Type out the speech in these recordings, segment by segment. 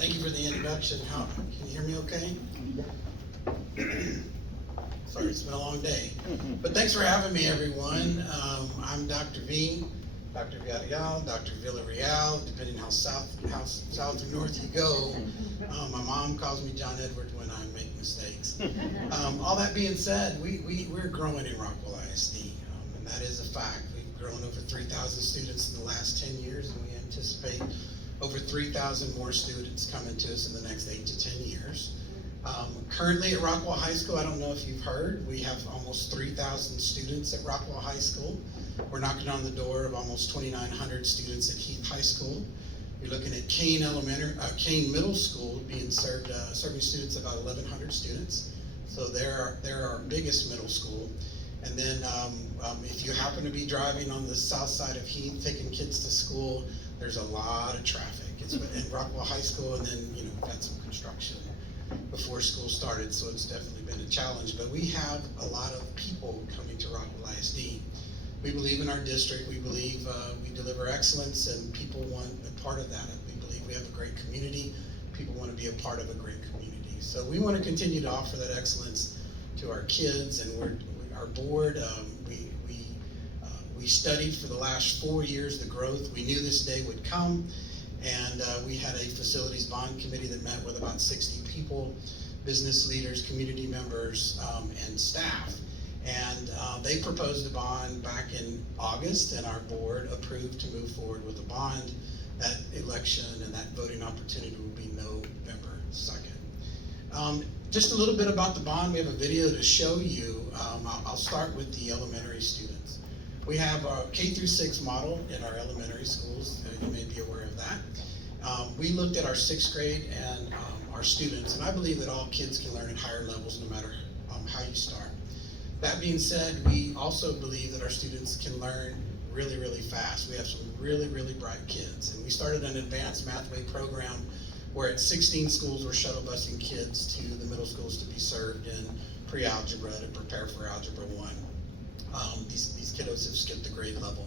Thank you for the introduction. Can you hear me okay? Sorry, it's been a long day. But thanks for having me, everyone. I'm Dr. V, Dr. Villarreal, Dr. Villarreal, depending how south or north you go. My mom calls me John Edwards when I make mistakes. All that being said, we're growing in Rockwall ISD, and that is a fact. We've grown over 3,000 students in the last 10 years, and we anticipate over 3,000 more students coming to us in the next 8 to 10 years. Currently at Rockwall High School, I don't know if you've heard, we have almost 3,000 students at Rockwall High School. We're knocking on the door of almost 2,900 students at Heath High School. You're looking at Kane Middle School being serving students, about 1,100 students. So they're our biggest middle school. And then if you happen to be driving on the south side of Heath, taking kids to school, there's a lot of traffic. It's in Rockwall High School, and then we've had some construction before school started, so it's definitely been a challenge. But we have a lot of people coming to Rockwall ISD. We believe in our district. We believe we deliver excellence, and people want a part of that. We believe we have a great community. People want to be a part of a great community. So we want to continue to offer that excellence to our kids, and our board. We studied for the last 4 years the growth. We knew this day would come, and we had a facilities bond committee that met with about 60 people, business leaders, community members, and staff. And they proposed a bond back in August, and our board approved to move forward with a bond. That election and that voting opportunity will be November 2nd. Just a little bit about the bond. We have a video to show you. I'll start with the elementary students. We have a K-6 model in our elementary schools. You may be aware of that. We looked at our 6th grade and our students, and I believe that all kids can learn at higher levels no matter how you start. That being said, we also believe that our students can learn really, really fast. We have some really, really bright kids, and we started an advanced mathway program where at 16 schools we're shuttle busing kids to the middle schools to be served in pre-algebra to prepare for Algebra 1. These kiddos have skipped the grade level.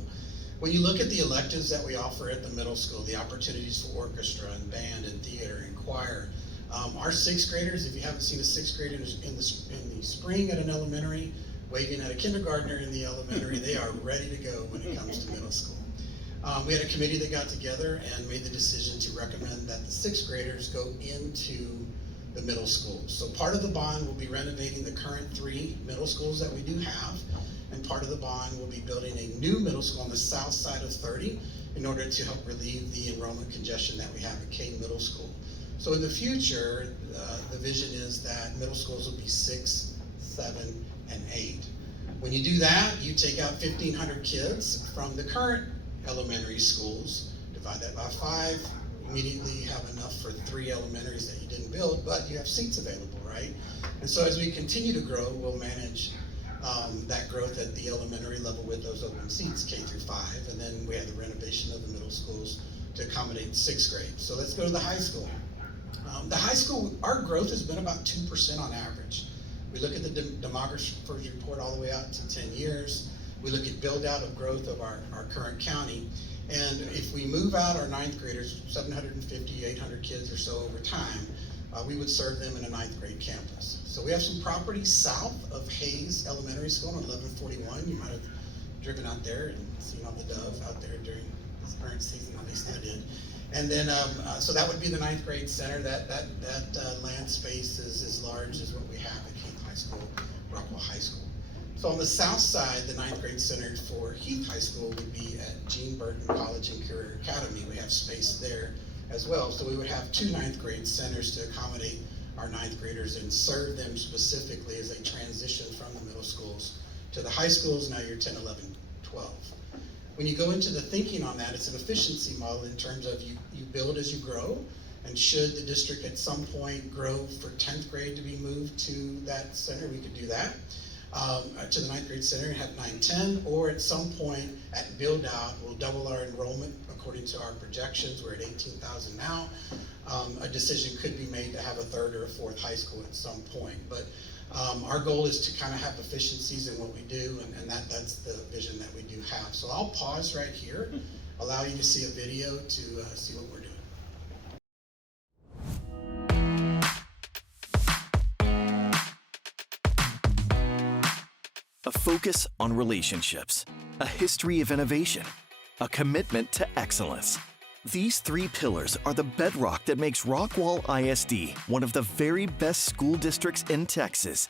When you look at the electives that we offer at the middle school, the opportunities for orchestra and band and theater and choir, our 6th graders, if you haven't seen a 6th grader in the spring at an elementary, waving at a kindergartner in the elementary, they are ready to go when it comes to middle school. We had a committee that got together and made the decision to recommend that the 6th graders go into the middle school. So part of the bond will be renovating the current 3 middle schools that we do have, and part of the bond will be building a new middle school on the south side of 30 in order to help relieve the enrollment congestion that we have at Kane Middle School. So in the future, the vision is that middle schools will be 6, 7, and 8. When you do that, you take out 1,500 kids from the current elementary schools, divide that by 5, immediately have enough for 3 elementaries that you didn't build, but you have seats available, right? And so as we continue to grow, we'll manage that growth at the elementary level with those open seats, K through 5, and then we have the renovation of the middle schools to accommodate 6th grade. So let's go to the high school. The high school, our growth has been about 2% on average. We look at the demographer's report all the way out to 10 years. We look at build out of growth of our current county. And if we move out our 9th graders, 750, 800 kids or so over time, we would serve them in a 9th grade campus. So we have some property south of Hayes Elementary School on 1141. You might have driven out there and seen all the dove out there during this current season, at least I did. And then, so that would be the 9th grade center. That land space is as large as what we have at Heath High School, Rockwall High School. So on the south side, the 9th grade center for Heath High School would be at Gene Burton College and Career Academy. We have space there as well. So we would have 2 9th grade centers to accommodate our 9th graders and serve them specifically as they transition from the middle schools to the high schools, now you're 10, 11, 12. When you go into the thinking on that, it's an efficiency model in terms of you build as you grow, and should the district at some point grow for 10th grade to be moved to that center, we could do that. To the 9th grade center and have 9, 10, or at some point at build out, we'll double our enrollment according to our projections. We're at 18,000 now. A decision could be made to have a 3rd or a 4th high school at some point. But our goal is to kind of have efficiencies in what we do, and that's the vision that we do have. So I'll pause right here, allow you to see a video to see what we're doing. focus on relationships, a history of innovation, a commitment to excellence. These three pillars are the bedrock that makes Rockwall ISD one of the very best school districts in Texas.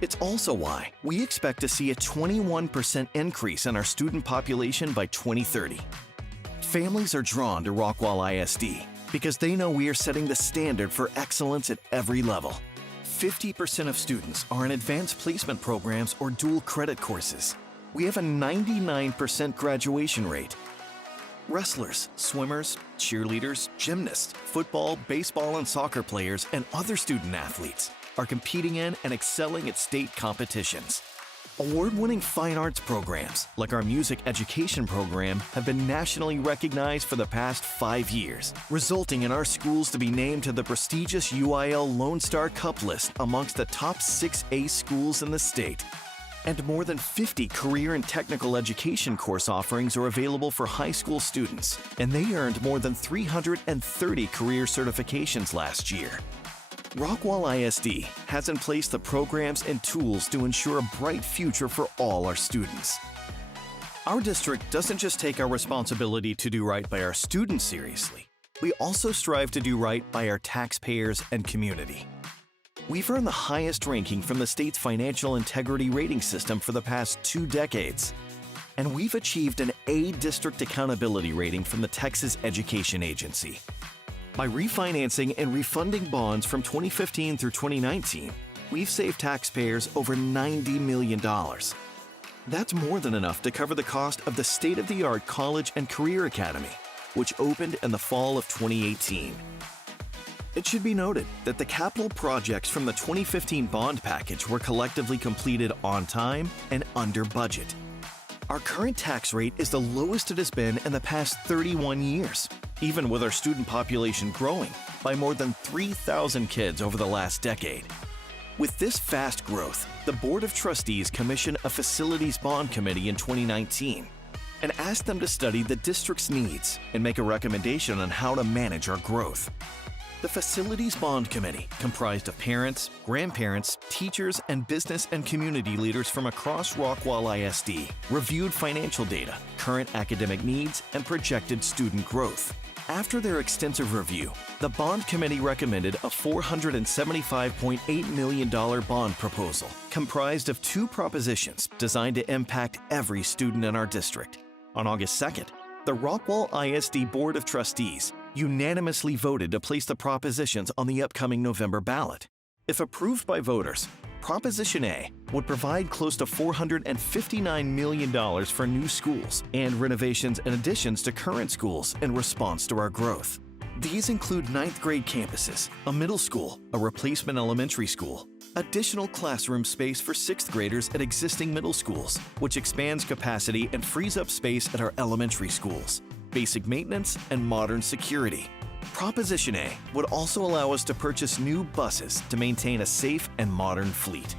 It's also why we expect to see a 21% increase in our student population by 2030. Families are drawn to Rockwall ISD because they know we are setting the standard for excellence at every level. 50% of students are in advanced placement programs or dual credit courses. We have a 99% graduation rate. Wrestlers, swimmers, cheerleaders, gymnasts, football, baseball, and soccer players, and other student athletes are competing in and excelling at state competitions. Award-winning fine arts programs, like our music education program, have been nationally recognized for the past 5 years, resulting in our schools to be named to the prestigious UIL Lone Star Cup list amongst the top 6A schools in the state. And more than 50 career and technical education course offerings are available for high school students, and they earned more than 330 career certifications last year. Rockwall ISD has in place the programs and tools to ensure a bright future for all our students. Our district doesn't just take our responsibility to do right by our students seriously, we also strive to do right by our taxpayers and community. We've earned the highest ranking from the state's financial integrity rating system for the past 2 decades, and we've achieved an A District Accountability rating from the Texas Education Agency. By refinancing and refunding bonds from 2015 through 2019, we've saved taxpayers over $90 million. That's more than enough to cover the cost of the state-of-the-art College and Career Academy, which opened in the fall of 2018. It should be noted that the capital projects from the 2015 bond package were collectively completed on time and under budget. Our current tax rate is the lowest it has been in the past 31 years, even with our student population growing by more than 3,000 kids over the last decade. With this fast growth, the Board of Trustees commissioned a Facilities Bond Committee in 2019 and asked them to study the district's needs and make a recommendation on how to manage our growth. The Facilities Bond Committee, comprised of parents, grandparents, teachers, and business and community leaders from across Rockwall ISD, reviewed financial data, current academic needs, and projected student growth. After their extensive review, the Bond Committee recommended a $475.8 million bond proposal, comprised of 2 propositions designed to impact every student in our district. On August 2nd, the Rockwall ISD Board of Trustees unanimously voted to place the propositions on the upcoming November ballot. If approved by voters, Proposition A would provide close to $459 million for new schools and renovations and additions to current schools in response to our growth. These include 9th grade campuses, a middle school, a replacement elementary school, additional classroom space for 6th graders at existing middle schools, which expands capacity and frees up space at our elementary schools, basic maintenance, and modern security. Proposition A would also allow us to purchase new buses to maintain a safe and modern fleet.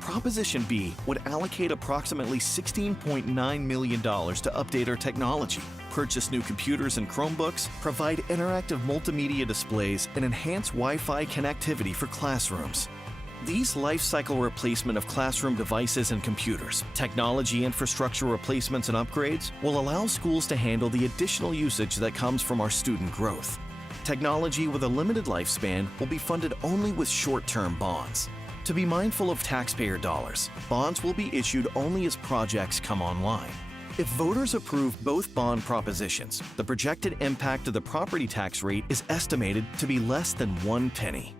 Proposition B would allocate approximately $16.9 million to update our technology, purchase new computers and Chromebooks, provide interactive multimedia displays, and enhance Wi-Fi connectivity for classrooms. These life cycle replacement of classroom devices and computers, technology infrastructure replacements and upgrades will allow schools to handle the additional usage that comes from our student growth. Technology with a limited lifespan will be funded only with short-term bonds. To be mindful of taxpayer dollars, bonds will be issued only as projects come online. If voters approve both bond propositions, the projected impact of the property tax rate is estimated to be less than 1 penny.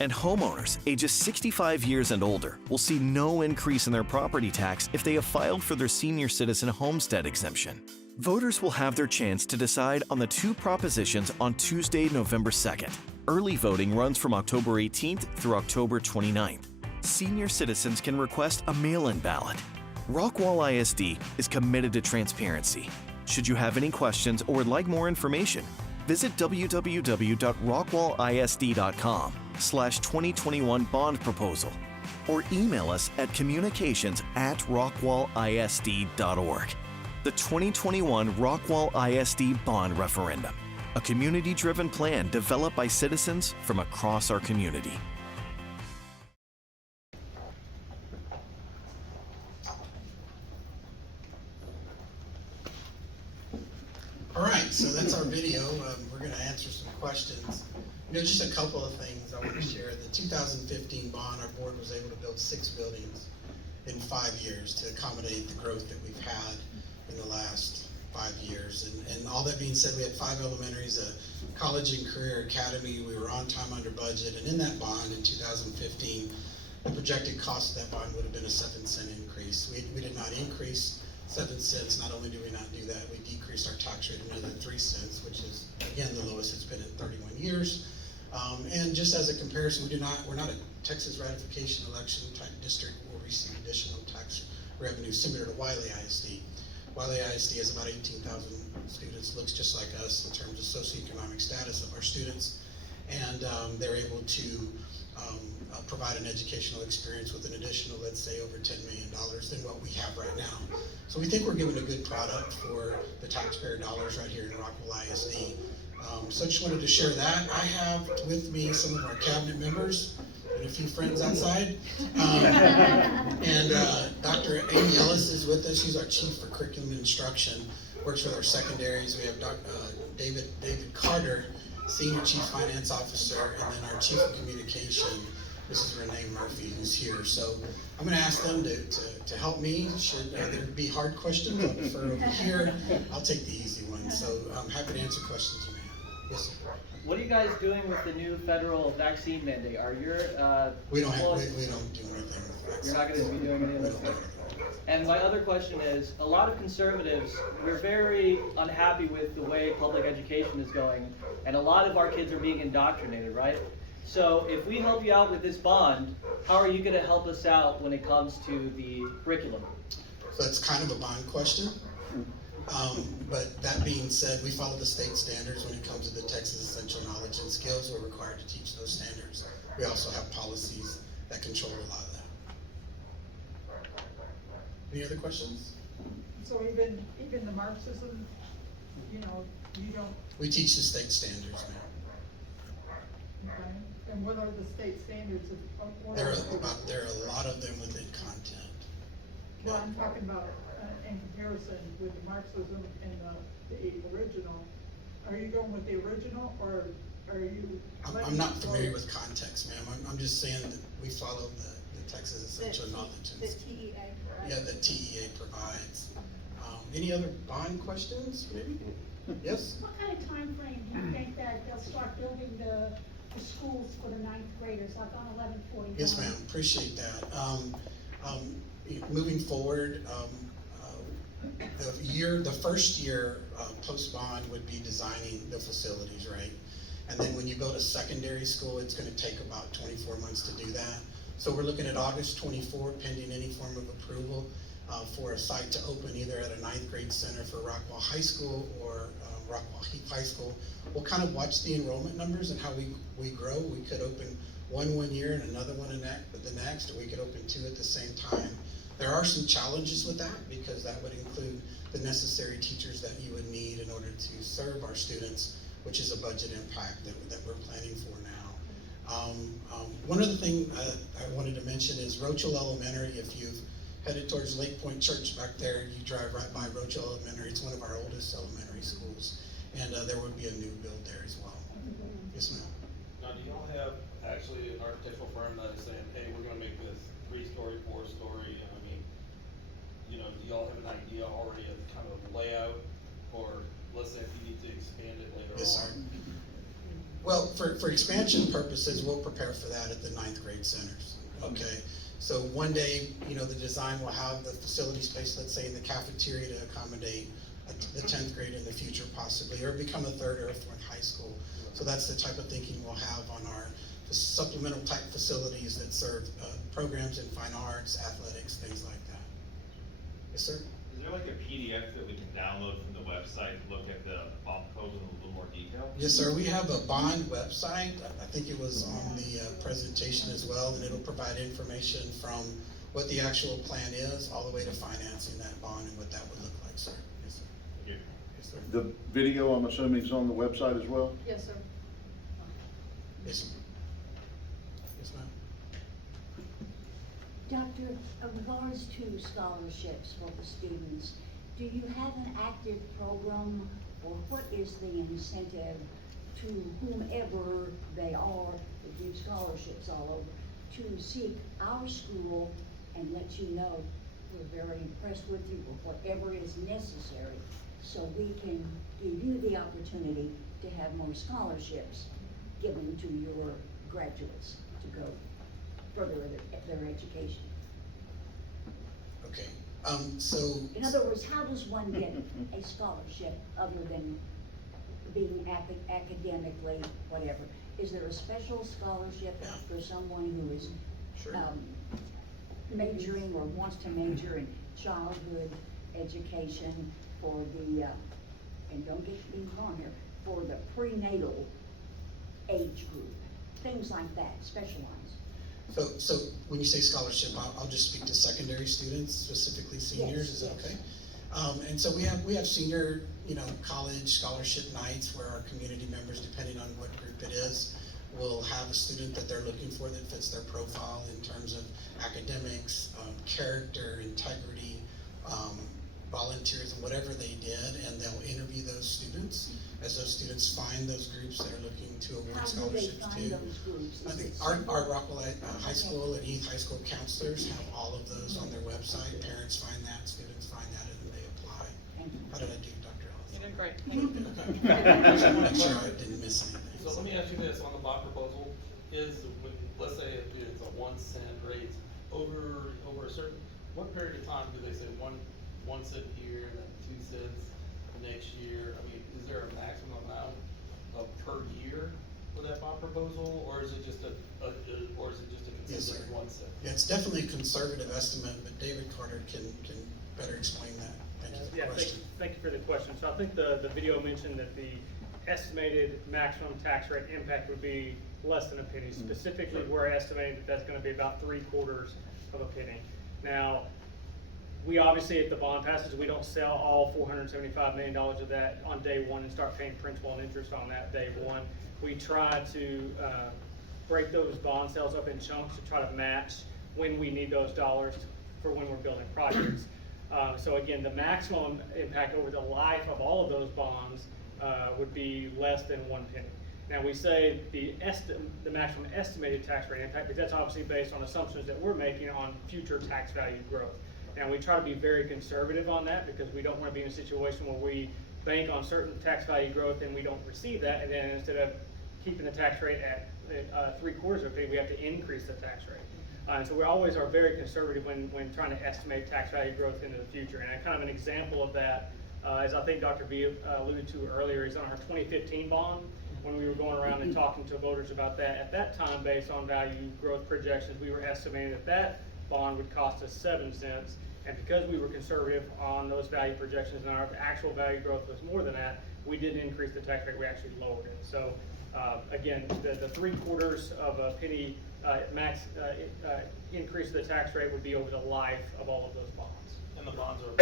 And homeowners ages 65 years and older will see no increase in their property tax if they have filed for their senior citizen homestead exemption. Voters will have their chance to decide on the 2 propositions on Tuesday, November 2nd. Early voting runs from October 18th through October 29th. Senior citizens can request a mail-in ballot. Rockwall ISD is committed to transparency. Should you have any questions or would like more information, visit www.rockwallisd.com/2021 bond proposal or email us at communications@rockwallisd.org. The 2021 Rockwall ISD Bond Referendum, a community-driven plan developed by citizens from across our community. answer some questions. You know, just a couple of things I want to share. The 2015 bond, our board was able to build 6 buildings in 5 years to accommodate the growth that we've had in the last 5 years. And all that being said, we had 5 elementaries, a college and career academy. We were on time, under budget. And in that bond in 2015, the projected cost of that bond would have been a 7-cent increase. We did not increase 7 cents. Not only do we not do that, we decreased our tax rate another 3 cents, which is, again, the lowest it's been in 31 years. And just as a comparison, we're not a Texas ratification election type district. We'll receive additional tax revenue similar to Wiley ISD. Wiley ISD has about 18,000 students, looks just like us in terms of socioeconomic status of our students, and they're able to provide an educational experience with an additional, let's say, over $10 million than what we have right now. So we think we're giving a good product for the taxpayer dollars right here in Rockwall ISD. So I just wanted to share that. I have with me some of our cabinet members and a few friends outside. And Dr. Amy Ellis is with us. She's our chief for curriculum and instruction, works with our secondaries. We have David Carter, senior chief finance officer, and then our chief of communication, Mrs. Renee Murphy, who's here. So I'm going to ask them to help me. Should there be hard questions, I'll defer over here. I'll take the easy ones. So I'm happy to answer questions you may have. Yes, sir. What are you guys doing with the new federal vaccine mandate? Are your we don't do anything with vaccines. You're not going to be doing anything with it. And my other question is, a lot of conservatives, we're very unhappy with the way public education is going, and a lot of our kids are being indoctrinated, right? So if we help you out with this bond, how are you going to help us out when it comes to the curriculum? So that's kind of a bond question. But that being said, we follow the state standards when it comes to the Texas Essential Knowledge and Skills. We're required to teach those standards. We also have policies that control a lot of that. Any other questions? So even the Marxism, you don't. We teach the state standards, ma'am. Okay. And what are the state standards of? There are a lot of them within content. Well, I'm talking about in comparison with the Marxism and the original. Are you going with the original, or are you? I'm not familiar with context, ma'am. I'm just saying that we follow the Texas Essential Knowledge and Skills. The TEA, right? Yeah, the TEA provides. Any other bond questions, maybe? Yes? What kind of time frame do you think that they'll start building the schools for the 9th graders, like on 1141? Yes, ma'am. Appreciate that. Moving forward, the first year post-bond would be designing the facilities, right? And then when you go to secondary school, it's going to take about 24 months to do that. So we're looking at August 24, pending any form of approval, for a site to open either at a 9th grade center for Rockwall High School or Rockwall Heath High School. We'll kind of watch the enrollment numbers and how we grow. We could open one year and another one the next, or we could open 2 at the same time. There are some challenges with that because that would include the necessary teachers that you would need in order to serve our students, which is a budget impact that we're planning for now. One other thing I wanted to mention is Rochelle Elementary. If you've headed towards Lake Point Church back there, you drive right by Rochelle Elementary. It's one of our oldest elementary schools, and there would be a new build there as well. Yes, ma'am. Now, do y'all have actually an architectural firm that is saying, hey, we're gonna make this 3-story, 4-story, I mean, do y'all have an idea already of kind of layout, or let's say if you need to expand it later on? Yes, sir. Well, for expansion purposes, we'll prepare for that at the 9th grade centers, okay? So one day, the design will have the facility space, let's say in the cafeteria, to accommodate the 10th grade in the future possibly, or become a 3rd or a 4th high school. So that's the type of thinking we'll have on our supplemental type facilities that serve programs in fine arts, athletics, things like that. Yes, sir? Is there like a PDF that we can download from the website to look at the bond proposal in a little more detail? Yes, sir. We have a bond website. I think it was on the presentation as well, and it'll provide information from what the actual plan is all the way to financing that bond and what that would look like, sir. Yes, sir. Thank you. Yes, sir. The video, I'm assuming, is on the website as well? Yes, sir. Yes, sir. Yes, ma'am. Doctor, in regards to scholarships for the students, do you have an active program, or what is the incentive to whomever they are that give scholarships all over, to seek our school and let you know we're very impressed with you with whatever is necessary, so we can give you the opportunity to have more scholarships given to your graduates to go further their education. Okay, so. In other words, how does one get a scholarship other than being academically, whatever? Is there a special scholarship for someone who is Sure. majoring or wants to major in childhood education for the, and don't get me wrong here, for the prenatal age group, things like that, specialized? So when you say scholarship, I'll just speak to secondary students, specifically seniors, is that Yes. okay? And so we have senior, college scholarship nights where our community members, depending on what group it is, will have a student that they're looking for that fits their profile in terms of academics, character, integrity, volunteerism, whatever they did, and they'll interview those students. As those students find those groups they're looking to award How do they scholarships find to. those groups? I Is think it our Rockwall High School and Heath High School counselors have all of those on their website. Parents find that, students find that, and then they apply. Thank you. How did I do, Dr. Ellis? You did great. Okay. Just wanna make sure I didn't miss anything. So let me ask you this, on the bond proposal, is, when, let's say it's a 1 cent rate, over a certain, what period of time do they say one cent here, and then 2 cents the next year? I mean, is there a maximum amount of per year for that bond proposal, or is it just a Yes, sir. consistent 1 cent? Yeah, it's definitely a conservative estimate, but David Carter can better explain that. Thank you for the Yeah, question. thank you for the question. So I think the video mentioned that the estimated maximum tax rate impact would be less than a penny. Specifically, we're estimating that that's gonna be about 3/4 of a penny. Now, we obviously, if the bond passes, we don't sell all $475 million of that on day one and start paying principal and interest on that day one. We try to break those bond sales up in chunks to try to match when we need those dollars for when we're building projects. So again, the maximum impact over the life of all of those bonds would be less than 1 penny. Now, we say the maximum estimated tax rate impact, but that's obviously based on assumptions that we're making on future tax value growth. Now, we try to be very conservative on that because we don't want to be in a situation where we bank on certain tax value growth and we don't receive that, and then instead of keeping the tax rate at 3/4 of a penny, we have to increase the tax rate. And so we always are very conservative when trying to estimate tax value growth into the future. And kind of an example of that, as I think Dr. V alluded to earlier, is on our 2015 bond. When we were going around and talking to voters about that, at that time, based on value growth projections, we were estimating that bond would cost us 7 cents. And because we were conservative on those value projections and our actual value growth was more than that, we didn't increase the tax rate, we actually lowered it. So again, the 3/4 of a penny max increase of the tax rate would be over the life of all of those bonds. And the bonds are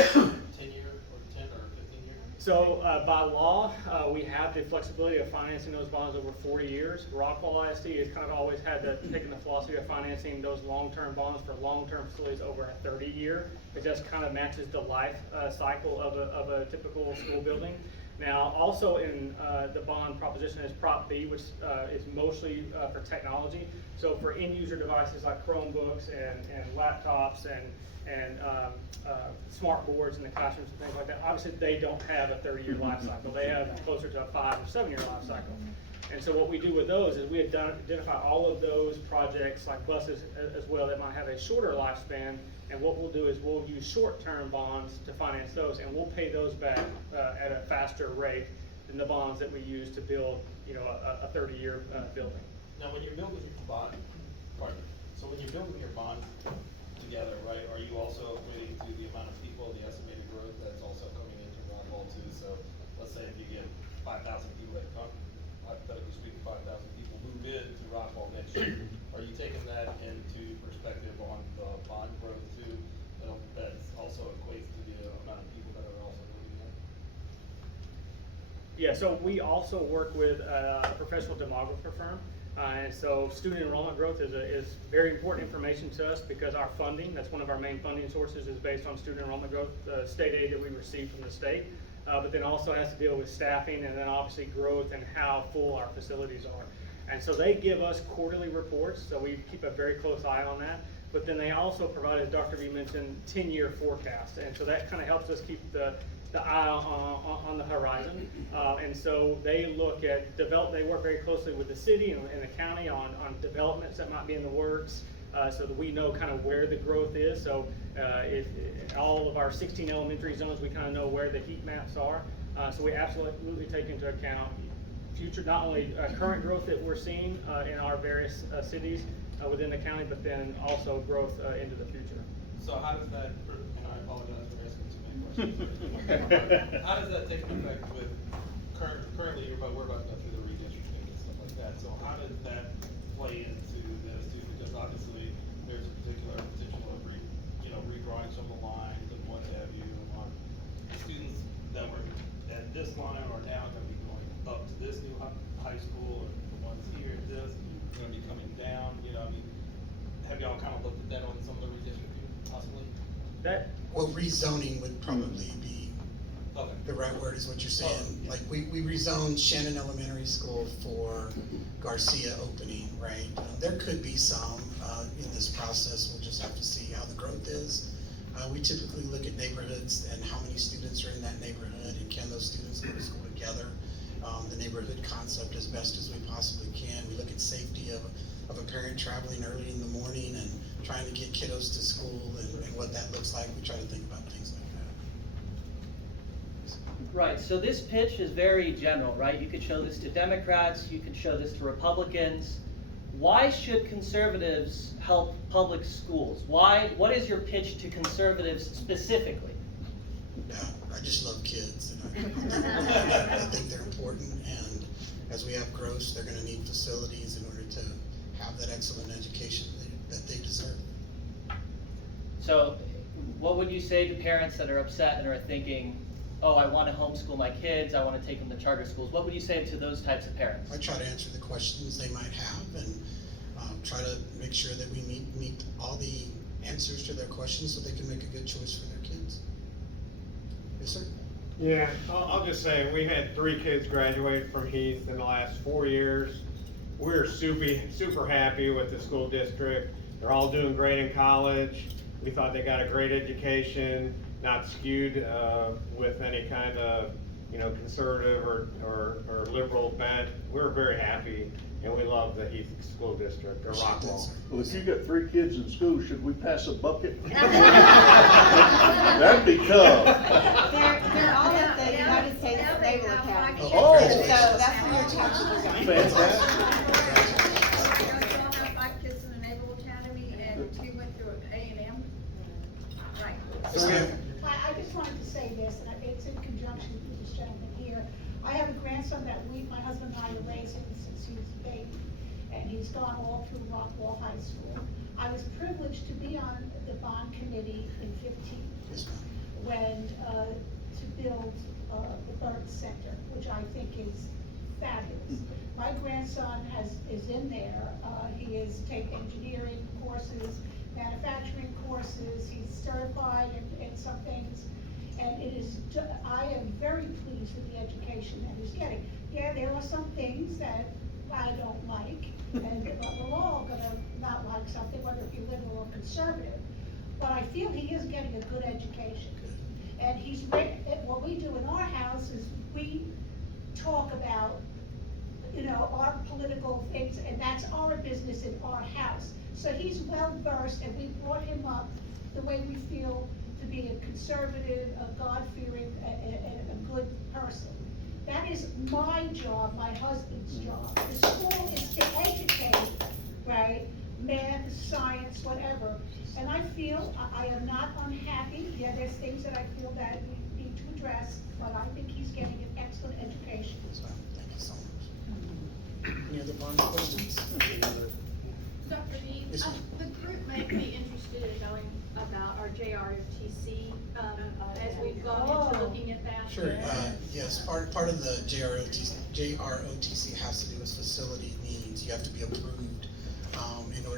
10-year, or 10 or 15-year? So by law, we have the flexibility of financing those bonds over 40 years. Rockwall ISD has kind of always had taken the philosophy of financing those long-term bonds for long-term facilities over a 30-year. It just kind of matches the life cycle of a typical school building. Now, also in the bond proposition is Prop B, which is mostly for technology. So for end-user devices like Chromebooks and laptops and smart boards in the classrooms and things like that, obviously they don't have a 30-year life cycle. They have closer to a 5 or 7 year life cycle. And so what we do with those is we identify all of those projects like buses as well that might have a shorter lifespan. And what we'll do is we'll use short-term bonds to finance those, and we'll pay those back at a faster rate than the bonds that we use to build, a 30-year building. Now, when you're building your bond, so when you're building your bond together, right, are you also equating to the amount of people, the estimated growth that's also coming into Rockwall too? So let's say if you get 5,000 people that come, hypothetically speaking, 5,000 people move into Rockwall next year, are you taking that into perspective on the bond growth too? That also equates to the amount of people that are also moving in? Yeah, so we also work with a professional demographer firm. And so student enrollment growth is very important information to us because our funding, that's one of our main funding sources, is based on student enrollment growth, state aid that we receive from the state. but then also has to deal with staffing and then obviously growth and how full our facilities are. And so they give us quarterly reports, so we keep a very close eye on that. But then they also provide, as Dr. V mentioned, 10-year forecasts. And so that kind of helps us keep the eye on the horizon. And so they look at they work very closely with the city and the county on developments that might be in the works, so that we know kind of where the growth is. So if all of our 16 elementary zones, we kind of know where the heat maps are. So we absolutely take into account future, not only current growth that we're seeing in our various cities within the county, but then also growth into the future. So how does that, and I apologize for asking too many questions. How does that take effect with currently we're about to go through the redistricting and stuff like that. So how does that play into this too? Because obviously there's a particular potential of redrawing some of the lines and what have you. The students that were at this line are now going to be going up to this new high school, or the ones here at this going to be coming down. I mean, have y'all kind of looked at that on some of the redistricting possibly? Well, rezoning would probably be Okay. the right word, is what you're saying. Like, we rezoned Shannon Elementary School for Garcia opening, right? There could be some in this process. We'll just have to see how the growth is. We typically look at neighborhoods and how many students are in that neighborhood, and can those students go to school together. The neighborhood concept as best as we possibly can. We look at safety of a parent traveling early in the morning and trying to get kiddos to school and what that looks like. We try to think about things like that. Right, so this pitch is very general, right? You could show this to Democrats, you could show this to Republicans. Why should conservatives help public schools? What is your pitch to conservatives specifically? Yeah, I just love kids, and I think they're important, and as we have growth, they're gonna need facilities in order to have that excellent education that they deserve. So what would you say to parents that are upset and are thinking, oh, I want to homeschool my kids, I want to take them to charter schools? What would you say to those types of parents? I try to answer the questions they might have, and try to make sure that we meet all the answers to their questions so they can make a good choice for their kids. Yes, sir? Yeah, I'll just say, we had 3 kids graduate from Heath in the last 4 years. We're super happy with the school district. They're all doing great in college. We thought they got a great education, not skewed with any kind of conservative or liberal bent. We're very happy, and we love the Heath School District, or Rockwall. Well, if you got 3 kids in school, should we pass a bucket? That'd be tough. They're all at the United States Naval Academy. Oh. So that's where your taxes are going. Fantastic. I have 5 kids in the Naval Academy, and 2 went through A&M. Right. I just wanted to say this, and it's in conjunction with this gentleman here. I have a grandson that my husband and I are raising since he was a baby, and he's gone all through Rockwall High School. I was privileged to be on the bond committee in 15 when, to build the Burns Center, which I think is fabulous. My grandson is in there. He is taking engineering courses, manufacturing courses. He's certified in some things. And I am very pleased with the education that he's getting. Yeah, there are some things that I don't like, and we're all gonna not like something, whether it be liberal or conservative. But I feel he is getting a good education. And what we do in our house is we talk about, our political things, and that's our business in our house. So he's well versed, and we brought him up the way we feel to be a conservative, a God-fearing, and a good person. That is my job, my husband's job. The school is to educate, right? Math, science, whatever. And I feel I am not unhappy. Yeah, there's things that I feel that we need to address, but I think he's getting an excellent education. Thank you so much. Any other bond questions? Dr. V, Yes, ma'am. the group may be interested in knowing about our JROTC, as we've gone into looking at that. Sure, yes, part of the JROTC has to do with facility needs. You have to be approved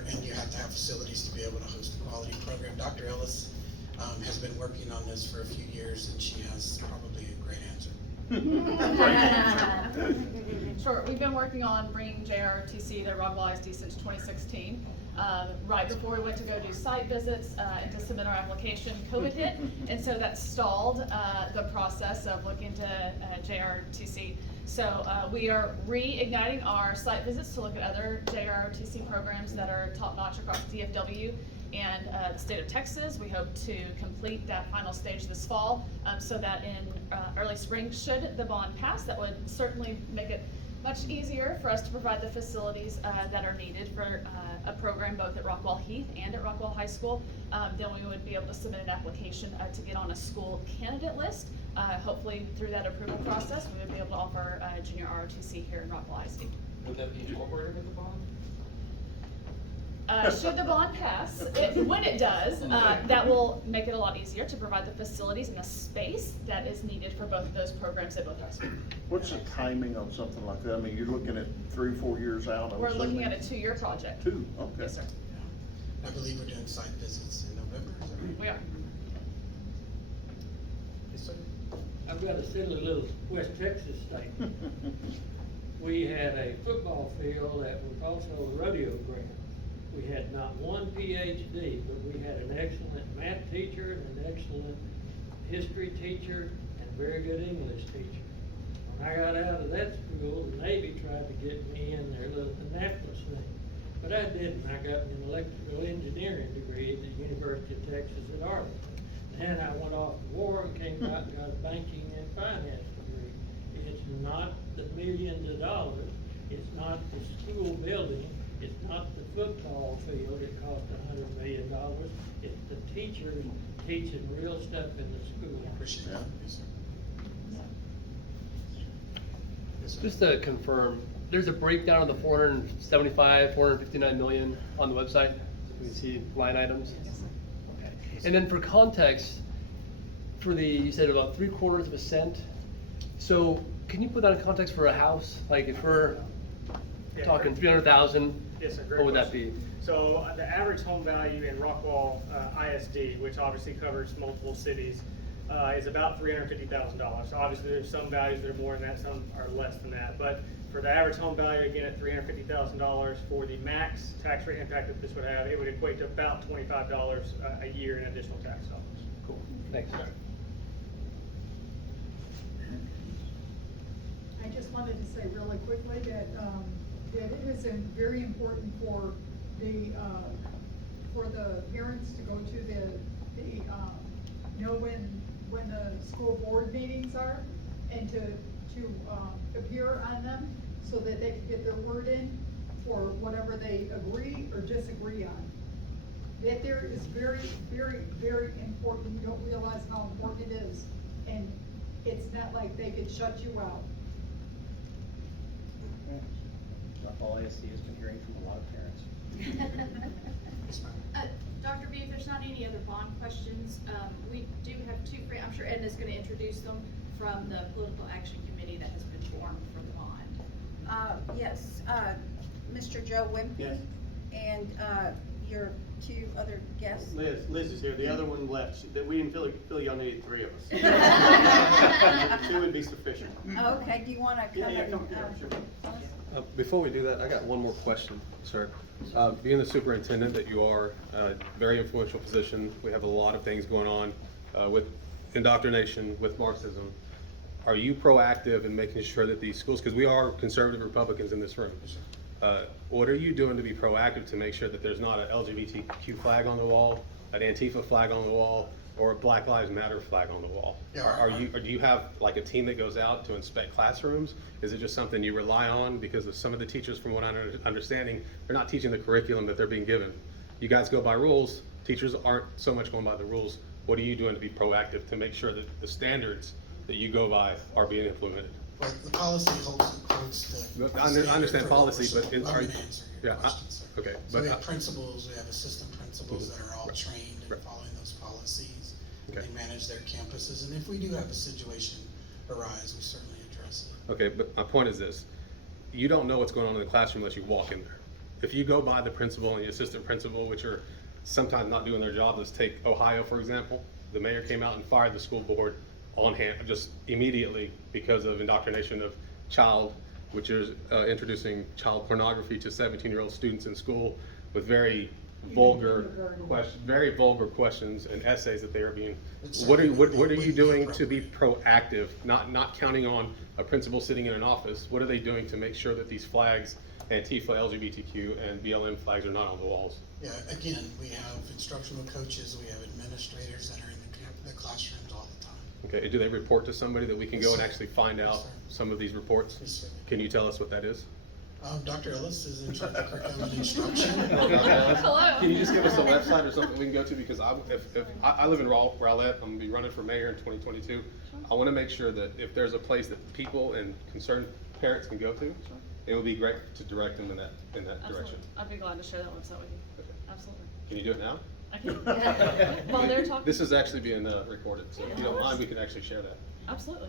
and you have to have facilities to be able to host a quality program. Dr. Ellis has been working on this for a few years, and she has probably a Great answer. Sure, we've been working on bringing JROTC to Rockwall ISD since 2016. Right before we went to go do site visits and to submit our application, COVID hit, and so that stalled the process of looking to JROTC. So we are reigniting our site visits to look at other JROTC programs that are top-notch across DFW and the state of Texas. We hope to complete that final stage this fall, so that in early spring, should the bond pass, that would certainly make it much easier for us to provide the facilities that are needed for a program both at Rockwall Heath and at Rockwall High School. Then we would be able to submit an application to get on a school candidate list. Hopefully through that approval process, we would be able to offer junior ROTC here in Rockwall ISD. Would that be incorporated with the bond? Should the bond pass, when it does, that will make it a lot easier to provide the facilities and the space that is needed for both of those programs at both high schools. What's the timing on something like that? I mean, you're looking at 3 or 4 years out, I'm We're looking assuming? at a 2-year project. 2, okay. Yes, sir. I believe we're doing site visits in November, is that right? We are. Yes, sir. I've got a silly little West Texas state. We had a football field that was also a rodeo ground. We had not one PhD, but we had an excellent math teacher and an excellent history teacher and a very good English teacher. When I got out of that school, the Navy tried to get me in their little Annapolis thing, but I didn't. I got an electrical engineering degree at the University of Texas at Arlington. Then I went off to war and came out and got a banking and finance degree. It's not the millions of dollars, it's not the school building, it's not the football field, it cost $100 million. It's the teachers teaching real stuff in the school. Appreciate that. Yes, sir. Yes, sir. Just to confirm, there's a breakdown of the 475, 459 million on the website. We can see line items. Okay. And then for context, for you said about 3/4 of a cent. So can you put that in context for a house? Like if we're talking 300,000, Yes, sir, great what would that question. be? So the average home value in Rockwall ISD, which obviously covers multiple cities, is about $350,000. So obviously there's some values that are more than that, some are less than that. But for the average home value, again, at $350,000, for the max tax rate impact that this would have, it would equate to about $25 a year in additional tax dollars. Cool, thanks. I just wanted to say really quickly that it is very important for the parents to go to know when the school board meetings are, and to appear on them so that they can get their word in for whatever they agree or disagree on. That there is very, very, very important. You don't realize how important it is, and it's not like they could shut you out. Rockwall ISD has been hearing from a lot of parents. Dr. B, if there's not any other bond questions, we do have two, I'm sure Edna's gonna introduce them, from the Political Action Committee that has been formed for the bond. Yes, Mr. Joe Wimpee. Yes. And, your 2 other guests. Liz is here. The other one left. We didn't feel y'all needed 3 of us. 2 would be sufficient. Okay, do you wanna come Yeah, and, come sure. Before we do that, I got one more question, sir. Being the superintendent that you are, very influential position, we have a lot of things going on with indoctrination, with Marxism. Are you proactive in making sure that these schools, because we are conservative Republicans in this room, what are you doing to be proactive to make sure that there's not an LGBTQ flag on the wall, an Antifa flag on the wall, or a Black Lives Matter flag on the wall? Yeah, Or do you have like a team that goes out to inspect classrooms? Is it just something you rely on? Because of some of the teachers, from what I'm understanding, they're not teaching the curriculum that they're being given. You guys go by rules, teachers aren't so much going by the rules. What are you doing to be proactive to make sure that the standards that you go by are being implemented? Well, the policy holds the. I understand policy, but I'm gonna answer your yeah, question, sir. okay, So we but have principals, we have assistant principals that are all trained in following those policies. Okay. They manage their campuses, and if we do have a situation arise, we certainly address it. Okay, but my point is this, you don't know what's going on in the classroom unless you walk in there. If you go by the principal and the assistant principal, which are sometimes not doing their job, let's take Ohio, for example. The mayor came out and fired the school board on hand, just immediately, because of indoctrination of child, which is introducing child pornography to 17-year-old students in school with very vulgar questions and essays that they are being. What are you doing to be proactive, not counting on a principal sitting in an office? What are they doing to make sure that these flags, Antifa, LGBTQ, and BLM flags, are not on the walls? Yeah, again, we have instructional coaches, we have administrators that are in the classrooms all the time. Okay, do they report to somebody that we can Yes, go and sir. actually find Yes, out sir. some of these reports? Yes, sir. Can you tell us what that is? Dr. Ellis is in charge of curriculum and instruction. Hello. Can you just give us a website or something we can go to? Because if I live in Rowlett, I'm gonna be running for mayor in 2022. I wanna make sure that if there's a place that people and concerned parents can go to, it would be great to direct them in that Absolutely. direction. I'd be glad to share that website with you. Okay. Absolutely. Can you do it now? I can. While they're talking. This is actually being recorded, so if you don't mind, we can actually share that. Absolutely.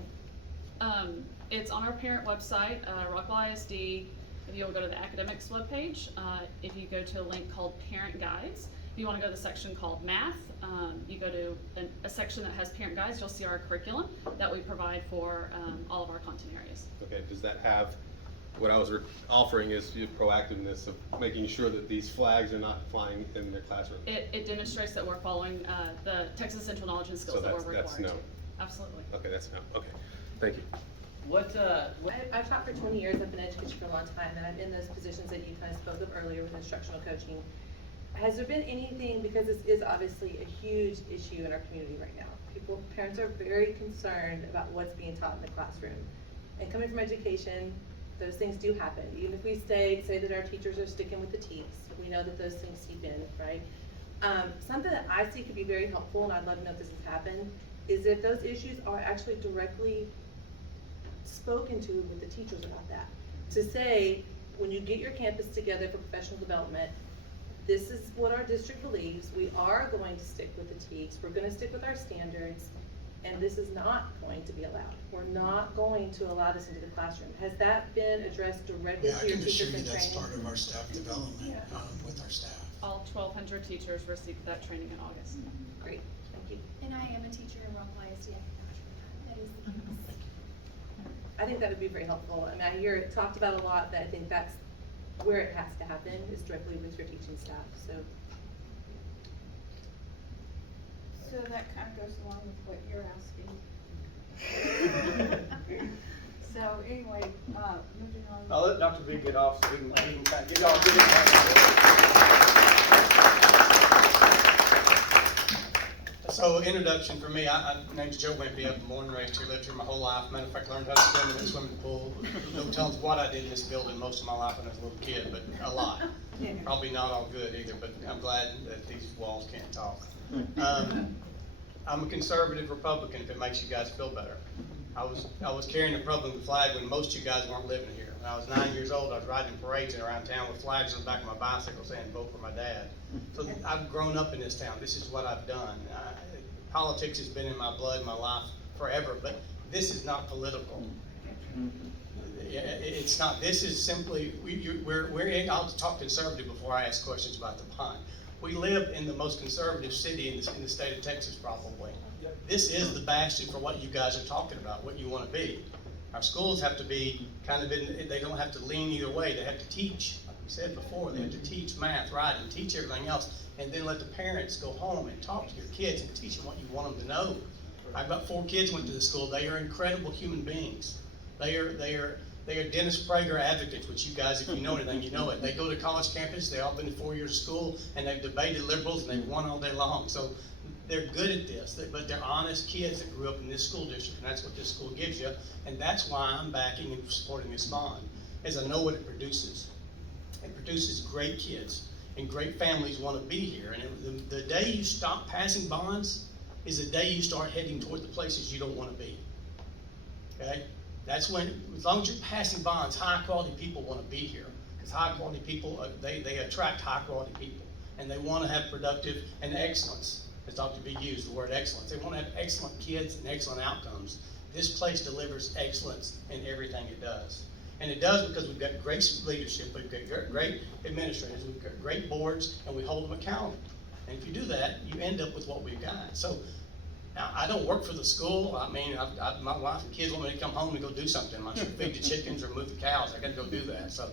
It's on our parent website, Rockwall ISD. If you'll go to the academics webpage, if you go to a link called Parent Guides, if you want to go to the section called Math, you go to a section that has Parent Guides, you'll see our curriculum that we provide for all of our content areas. Okay, does that have, what I was offering is the proactiveness of making sure that these flags are not flying in their classroom? It demonstrates that we're following the Texas Central Knowledge and Skills So that we're required that's to. no. Absolutely. Okay, that's no, okay, thank you. I've taught for 20 years, I've been in education for a long time, and I'm in those positions that you kind of spoke of earlier with instructional coaching. Has there been anything, because this is obviously a huge issue in our community right now, parents are very concerned about what's being taught in the classroom. And coming from education, those things do happen. Even if we say that our teachers are sticking with the TEKS, we know that those things seep in, right? Something that I see could be very helpful, and I'd love to know if this has happened, is if those issues are actually directly spoken to with the teachers about that. To say, when you get your campus together for professional development, this is what our district believes, we are going to stick with the TEKS, we're gonna stick with our standards, and this is not going to be allowed. We're not going to allow this into the classroom. Has that been addressed directly Yeah, I to your can assure teachers you and that's training? part of our staff development with our staff. All 1,200 teachers received that training in August. Great, thank you. And I am a teacher in Rockwall ISD. That is the case. I think that would be very helpful. I mean, I hear it talked about a lot, but I think that's where it has to happen, is directly with your teaching staff, so. So that kind of goes along with what you're asking. So anyway, moving on. I'll let Dr. V get off so we can kind of get y'all. So introduction for me, my name's Joe Wimpee. I've been born and raised here, lived here my whole life. Matter of fact, learned how to swim in a swimming pool. No telling what I did in this building most of my life when I was a little kid, but a lot. Probably not all good either, but I'm glad that these walls can't talk. I'm a conservative Republican, if it makes you guys feel better. I was carrying the Republican flag when most of you guys weren't living here. When I was 9 years old, I was riding in parades and around town with flags on the back of my bicycle saying, "Vote for my dad." So I've grown up in this town. This is what I've done. Politics has been in my blood, my life forever, but this is not political. It's not. This is simply, we're in, I'll talk conservative before I ask questions about the pond. We live in the most conservative city in the state of Texas, probably. This is the bastion for what you guys are talking about, what you want to be. Our schools have to be kind of they don't have to lean either way. They have to teach, like we said before, they have to teach math, writing, teach everything else, and then let the parents go home and talk to your kids and teach them what you want them to know. I've got 4 kids went to the school. They are incredible human beings. They are Dennis Prager advocates, which you guys, if you know anything, you know it. They go to college campus, they've all been to 4 years of school, and they've debated liberals, and they've won all day long. So they're good at this, but they're honest kids that grew up in this school district, and that's what this school gives you. And that's why I'm backing and supporting this bond, is I know what it produces. It produces great kids, and great families want to be here. And the day you stop passing bonds is the day you start heading toward the places you don't want to be. Okay? That's when, as long as you're passing bonds, high quality people want to be here. Because high quality people, they attract high quality people. And they want to have productive and excellence. As Dr. B used the word excellence. They want to have excellent kids and excellent outcomes. This place delivers excellence in everything it does. And it does because we've got great leadership, we've got great administrators, we've got great boards, and we hold them accountable. And if you do that, you end up with what we've got. So Now, I don't work for the school. I mean, my wife and kids want me to come home and go do something. I should feed the chickens or move the cows. I gotta go do that. So,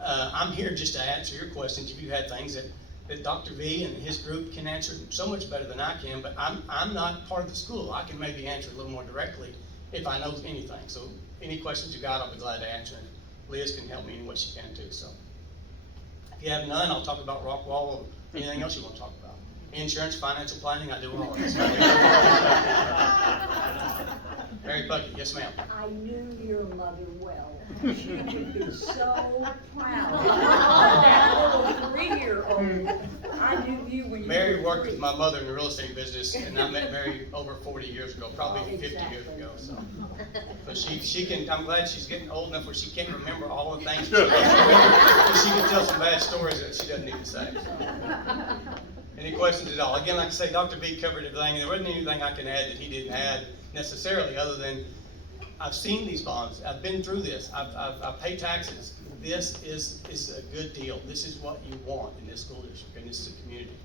I'm here just to answer your questions. If you had things that Dr. V and his group can answer so much better than I can, but I'm not part of the school. I can maybe answer a little more directly if I know anything. So any questions you got, I'll be glad to answer. And Liz can help me in what she can too. So if you have none, I'll talk about Rockwall or anything else you want to talk about. Insurance, financial planning, I do all of this. Mary Bucket, yes ma'am. I knew your mother well. She would be so proud. That little 3-year-old. I knew you when you Mary were worked 3. with my mother in the real estate business, and I met Mary over 40 years ago, probably 50 years ago. So, but she can. I'm glad she's getting old enough where she can't remember all the things. She can tell some bad stories that she doesn't need to say. So. Any questions at all? Again, like I say, Dr. B covered everything. There wasn't anything I can add that he didn't add necessarily, other than I've seen these bonds. I've been through this. I've paid taxes. This is a good deal. This is what you want in this school district, and this is a community.